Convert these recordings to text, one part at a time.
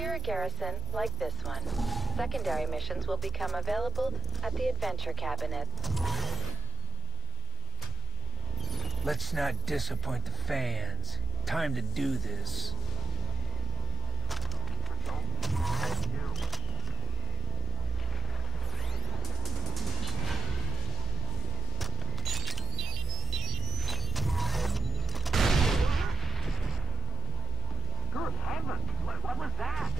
clear a garrison like this one. Secondary missions will become available at the adventure cabinet. Let's not disappoint the fans. Time to do this. Good heavens! What was that?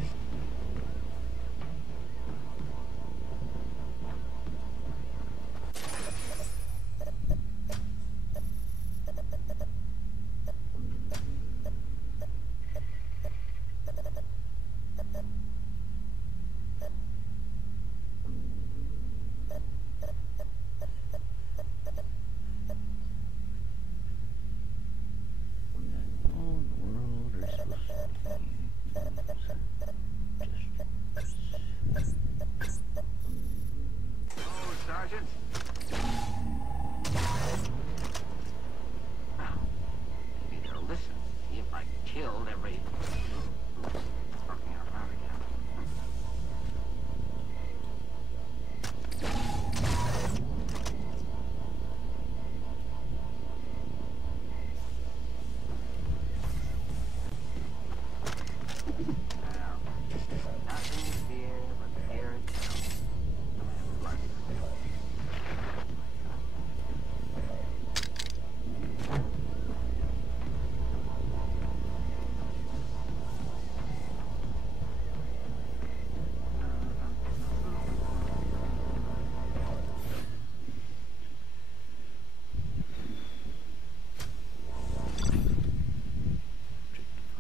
Sergeant? Maybe they'll listen. See if I killed every... Working out loud again. Well, nothing here but fear itself.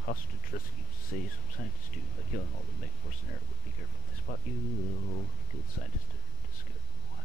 Hostage rescue. Say some scientists do by killing all the make force scenario. But be careful if they spot you. They'll kill the scientists to discover why.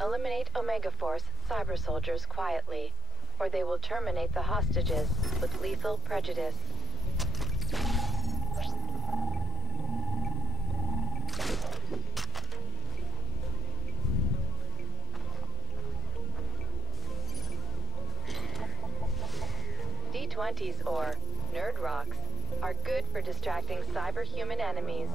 Eliminate Omega Force cyber soldiers quietly, or they will terminate the hostages with lethal prejudice. D20s, or nerd rocks, are good for distracting cyberhuman enemies.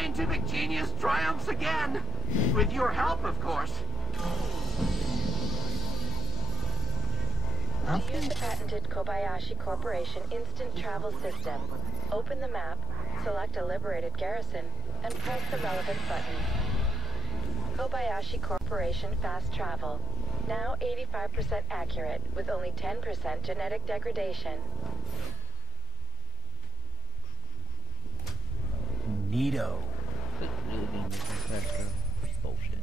scientific genius triumphs again! With your help, of course. Use the patented Kobayashi Corporation Instant Travel System. Open the map, select a liberated garrison, and press the relevant buttons. Kobayashi Corporation Fast Travel. Now 85% accurate, with only 10% genetic degradation. Neato. But really being this faster is bullshit.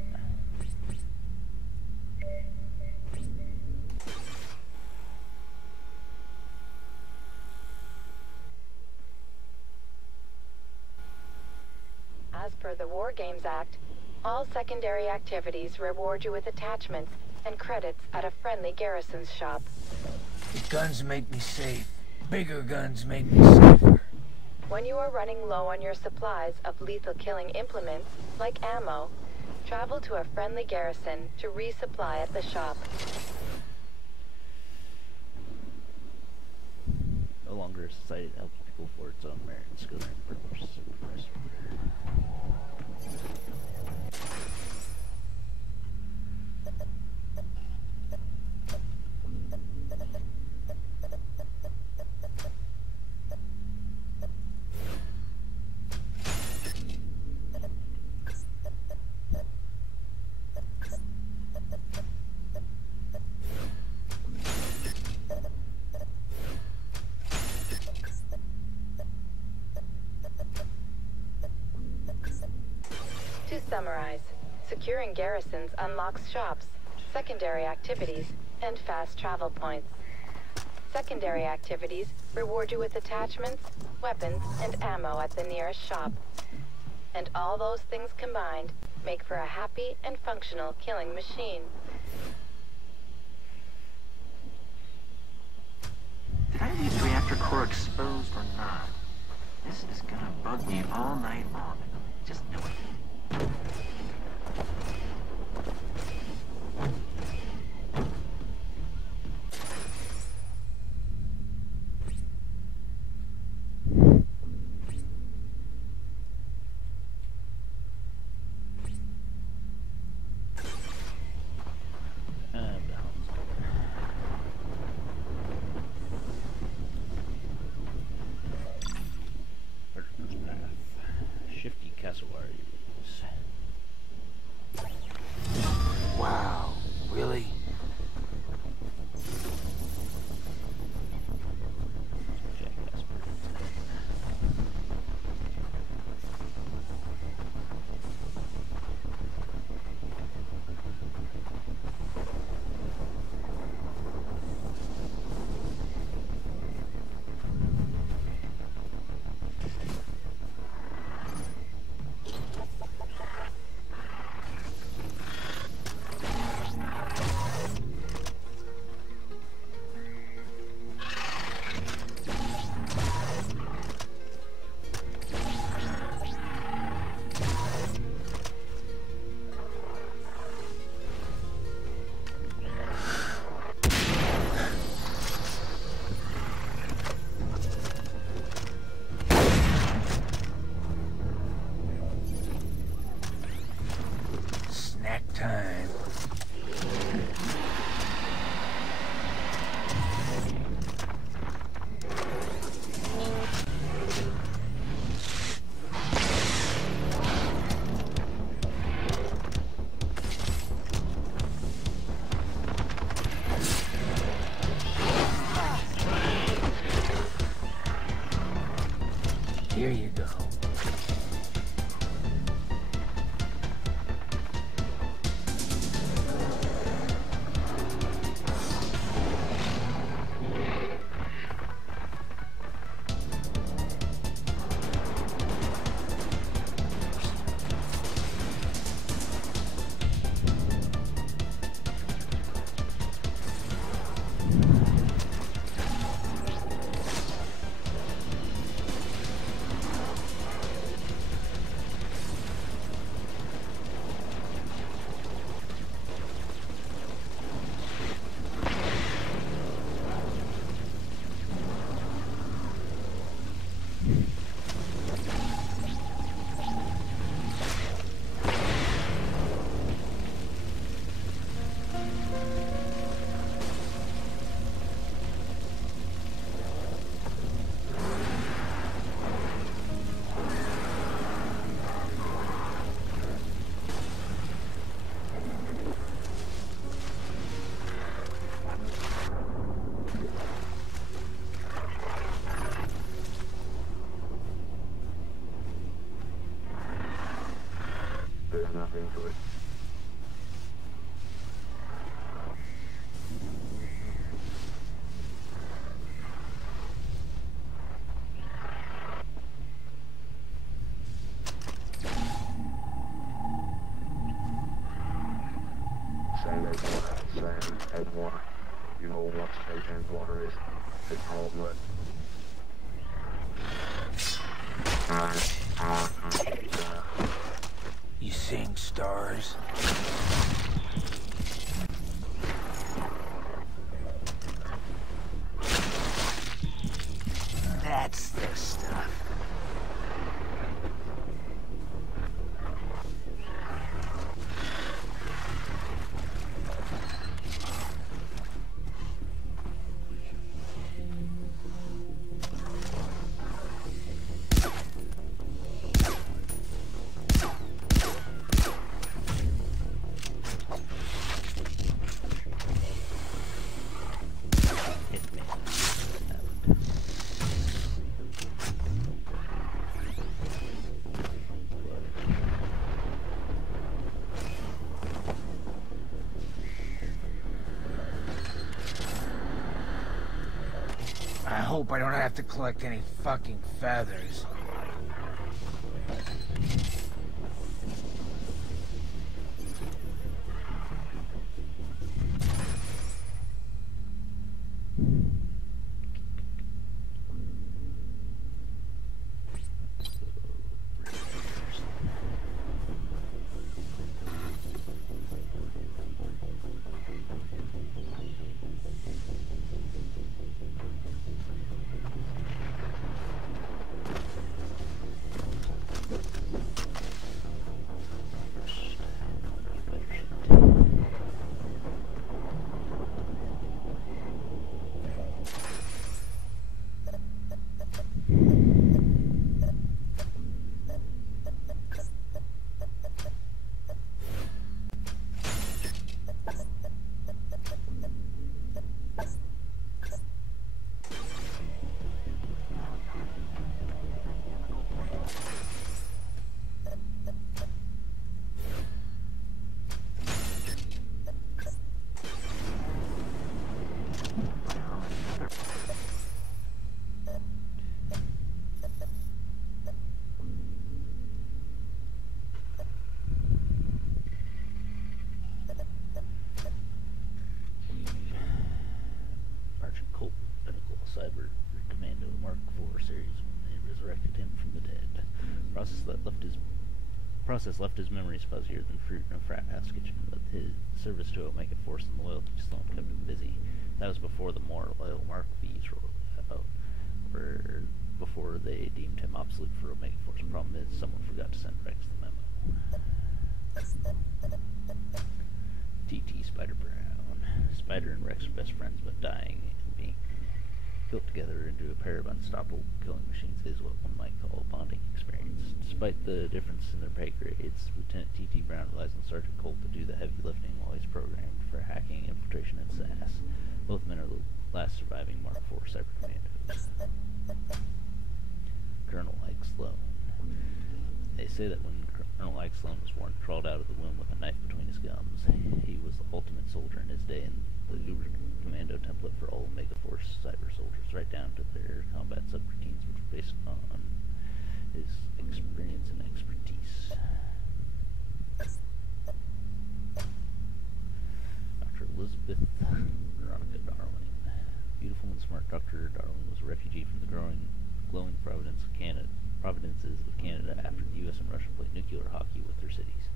As per the War Games Act, all secondary activities reward you with attachments and credits at a friendly garrison's shop. The guns make me safe. Bigger guns make me safer. When you are running low on your supplies of lethal killing implements, like ammo, travel to a friendly garrison to resupply at the shop. No longer a society that helps people for its own merit and skill and purpose. To summarize, securing garrisons unlocks shops, secondary activities, and fast travel points. Secondary activities reward you with attachments, weapons, and ammo at the nearest shop. And all those things combined make for a happy and functional killing machine. Did I leave the reactor core exposed or not? This is gonna bug me all night long. Just know it. Shifty cassowaries. Wow, really? Jackass birds. Snack time. Here you go. jump into it. Sand and water. You know what sand and water is. It's all blood. You seeing stars? That's the stuff. I hope I don't have to collect any fucking feathers. Cyber Commando Mark IV series when they resurrected him from the dead. Process left his memories fuzzier than fruit in a frat house kitchen, but his service to Omega Force and loyalty to Sloan kept him busy. That was before the more loyal Mark V's rolled out, or before they deemed him obsolete for Omega Force. The problem is, someone forgot to send Rex the memo. TT Spider Brown. Spider and Rex are best friends, but dying and being built together into a pair of unstoppable killing machines is what one might call a bonding experience. Despite the difference in their pay grades, Lieutenant T.T. Brown relies on Sergeant Colt to do the heavy lifting while he's programmed for hacking, infiltration, and SAS. Both men are the last surviving Mark IV Cyber Commandos. Colonel Ike Sloan. They say that when Colonel Ike Sloan was born, he crawled out of the womb with a knife between his gums. He was the ultimate soldier in his day, and the Uber Commando template for all Omega Force cyber soldiers, right down to their combat subroutines, which were based on his experience and expertise. Dr. Elizabeth Veronica Darling. Beautiful and smart Dr. Darling was a refugee from the glowing provinces of Canada after the U.S. and Russia played nuclear hockey with their cities.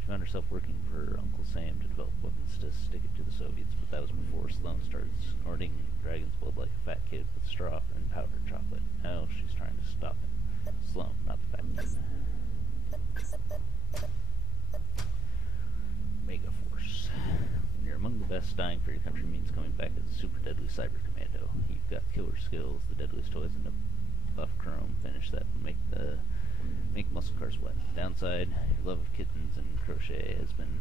She found herself working for her Uncle Sam to develop weapons to stick it to the Soviets, but that was before Sloan started snorting dragon's blood like a fat kid with straw and powdered chocolate. Now she's trying to stop him. Sloan, not the fat kid. Mega Force. When you're among the best, dying for your country means coming back as a super deadly cyber commando. You've got killer skills, the deadliest toys in the buff chrome finish that would make muscle cars wet. Downside, your love of kittens and crochet has been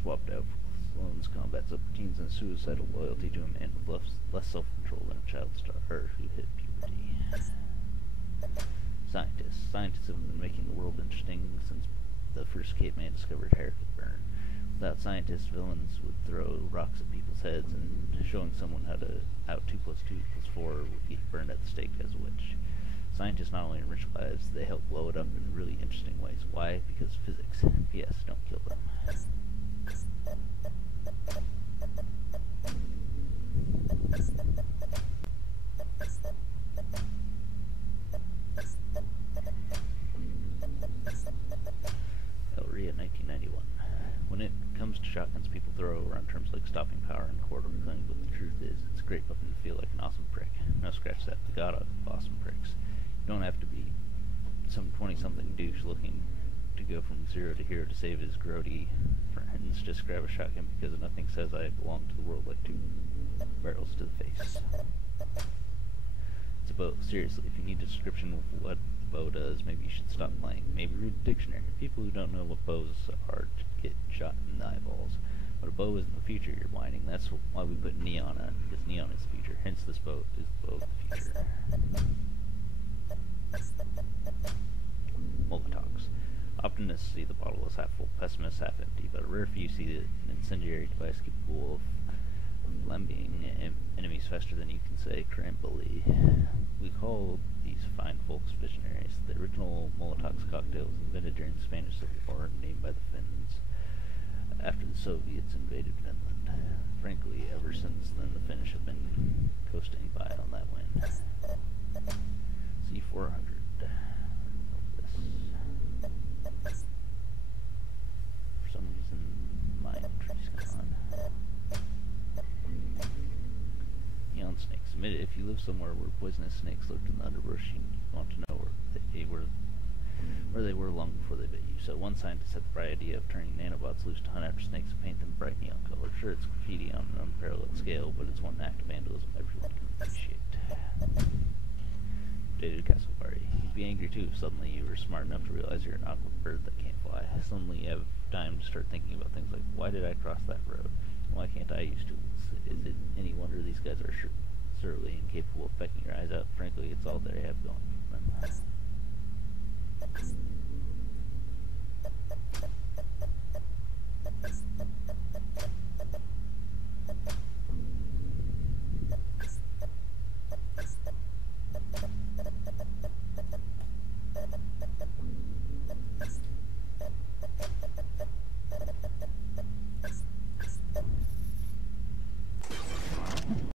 swapped out for Sloan's combat subroutines and suicidal loyalty to a man with less self-control than a child star who hit puberty. Scientists have been making the world interesting since the first caveman discovered hair could burn. Without scientists, villains would throw rocks at people's heads, and showing someone how 2 plus 2 equals 4 would get you burned at the stake as a witch. Scientists not only enrich lives, they help blow it up in really interesting ways. Why? Because physics. P.S. Don't kill them. Ellery in 1991. When it comes to shotguns, people throw around terms like stopping power and quarter cling, but the truth is, it's a great weapon to feel like an awesome prick. No, scratch that. We got awesome pricks. You don't have to be some 20-something douche looking to go from 0 to hero to save his grody friends. Just grab a shotgun because nothing says I belong to the world like 2 barrels to the face. It's a bow. Seriously, if you need a description of what a bow does, maybe you should stop playing. Maybe read a dictionary. People who don't know what bows are get shot in the eyeballs. But a bow is in the future, you're whining. That's why we put neon on it, because neon is the future. Hence this bow is the bow of the future. Molotovs. Optimists see the bottle as half full, pessimists half empty, but a rare few see an incendiary device capable of lambing enemies faster than you can say crambly. We call these fine folks visionaries. The original Molotovs cocktail was invented during the Spanish Civil War and named by the Finns after the Soviets invaded Finland. Frankly, ever since then, the Finnish have been coasting by on that win. C400. For some reason, my entry's gone. Neon snakes. Admit it, if you live somewhere where poisonous snakes lurked in the underbrush, you want to know where they were long before they bit you. So one scientist had the bright idea of turning nanobots loose to hunt after snakes and paint them bright neon color. Sure, it's graffiti on an unparalleled scale, but it's one act of vandalism everyone can appreciate. Dated Castleberry. You'd be angry too if suddenly you were smart enough to realize you're an awkward bird that can't fly. Suddenly you have time to start thinking about things like, why did I cross that road? Why can't I use tools? Is it any wonder these guys are surly and capable of pecking your eyes out? Frankly, it's all they have going for them.